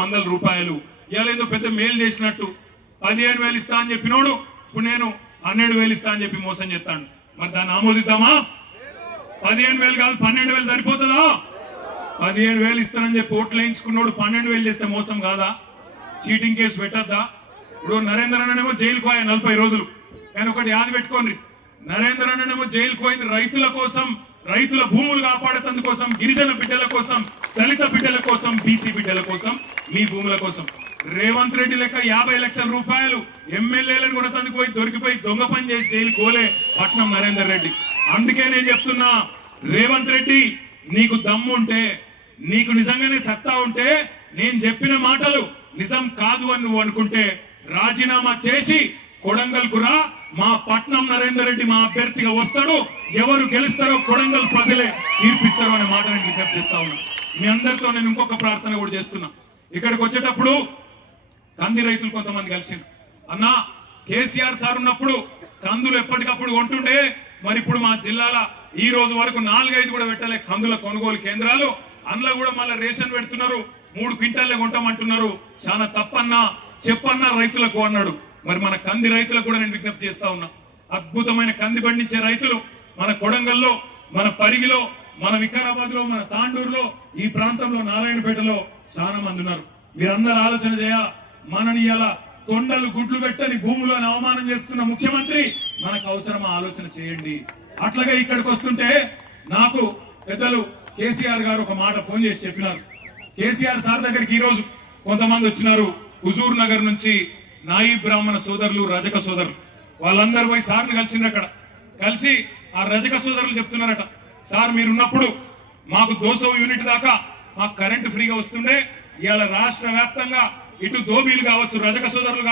100 రూపాయలు ఇవాళ ఏదో పెద్ద మేలు చేసినట్టు 15,000 ఇస్తా అని చెప్పినోడు ఇప్పుడు నేను 12,000 ఇస్తా అని చెప్పి మోసం చేస్తాను. మరి దాన్ని ఆమోదిద్దామా? 15,000 కాదు 12,000 సరిపోతుందా? 15,000 ఇస్తానని చెప్పి ఓట్లు వేయించుకున్నాడు 12,000 చేస్తే మోసం కాదా? చీటింగ్ కేసు పెట్టద్దా? ఇప్పుడు నరేంద్ర అన్ననేమో జైలుకు పోయా 40 రోజులు. కానీ ఒకటి యాద పెట్టుకోండి, నరేంద్ర అన్ననేమో జైలుకు పోయింది రైతుల కోసం, రైతుల భూములు కాపాడేందు కోసం, గిరిజన బిడ్డల కోసం, దళిత బిడ్డల కోసం, బీసీ బిడ్డల కోసం, మీ భూముల కోసం. రేవంత్ రెడ్డి లెక్క 50 లక్షల రూపాయలు ఎమ్మెల్యేలను కూడా తందుకు పోయి దొరికిపోయి దొంగ పని చేసి జైలు కోలే పట్నం నరేందర్ రెడ్డి. అందుకే నేను చెప్తున్నా, రేవంత్ రెడ్డి నీకు దమ్ము ఉంటే, నీకు నిజంగానే సత్తా ఉంటే, నేను చెప్పిన మాటలు నిజం కాదు అని నువ్వు అనుకుంటే రాజీనామా చేసి కొడంగల్కు రా. మా పట్నం నరేందర్ రెడ్డి మా అభ్యర్థిగా వస్తాడు. ఎవరు గెలుస్తారో కొడంగల్ ప్రజలే తీర్పిస్తారో అనే మాట నేను విజ్ఞప్తి చేస్తా ఉన్నా. మీ అందరితో నేను ఇంకొక ప్రార్థన కూడా చేస్తున్నా. ఇక్కడికి వచ్చేటప్పుడు కంది రైతులు కొంతమంది కలిసింది. అన్నా, కేసీఆర్ సార్ ఉన్నప్పుడు కందులు ఎప్పటికప్పుడు కొంటుండే, మరి ఇప్పుడు మా జిల్లాల ఈ రోజు వరకు 4-5 కూడా పెట్టలే కందుల కొనుగోలు కేంద్రాలు. అందులో కూడా మళ్ళీ రేషన్ పెడుతున్నారు, 3 క్వింటాలే కొంటామంటున్నారు. చాలా తప్పన్నా, చెప్పన్నా రైతులకు అన్నాడు. మరి మన కంది రైతులకు కూడా నేను విజ్ఞప్తి చేస్తా ఉన్నా. అద్భుతమైన కంది పండించే రైతులు మన కొడంగల్లో, మన పరిగిలో, మన వికారాబాద్ లో, మన తాండూరులో, ఈ ప్రాంతంలో, నారాయణపేటలో చాలా మంది ఉన్నారు. మీరందరూ ఆలోచన చేయ, మనని ఇలా తొండలు గుడ్లు పెట్టని భూములను అవమానం చేస్తున్న ముఖ్యమంత్రి మనకు అవసరమా? ఆలోచన చేయండి. అట్లాగే ఇక్కడికి వస్తుంటే నాకు పెద్దలు కేసీఆర్ గారు ఒక మాట ఫోన్ చేసి చెప్పినారు. కేసీఆర్ సార్ దగ్గరికి ఈ రోజు కొంతమంది వచ్చినారు. హుజూర్ నగర్ నుంచి నాయి బ్రాహ్మణ సోదరులు, రజక సోదరులు, వాళ్ళందరూ పోయి సార్ని కలిసిండ్రు. అక్కడ కలిసి ఆ రజక సోదరులు చెప్తున్నారట, సార్ మీరున్నప్పుడు మాకు 200 యూనిట్ దాకా మాకు కరెంటు ఫ్రీగా వస్తుండే. ఇవాళ రాష్ట్ర వ్యాప్తంగా ఇటు దోబీలు కావచ్చు, రజక సోదరులు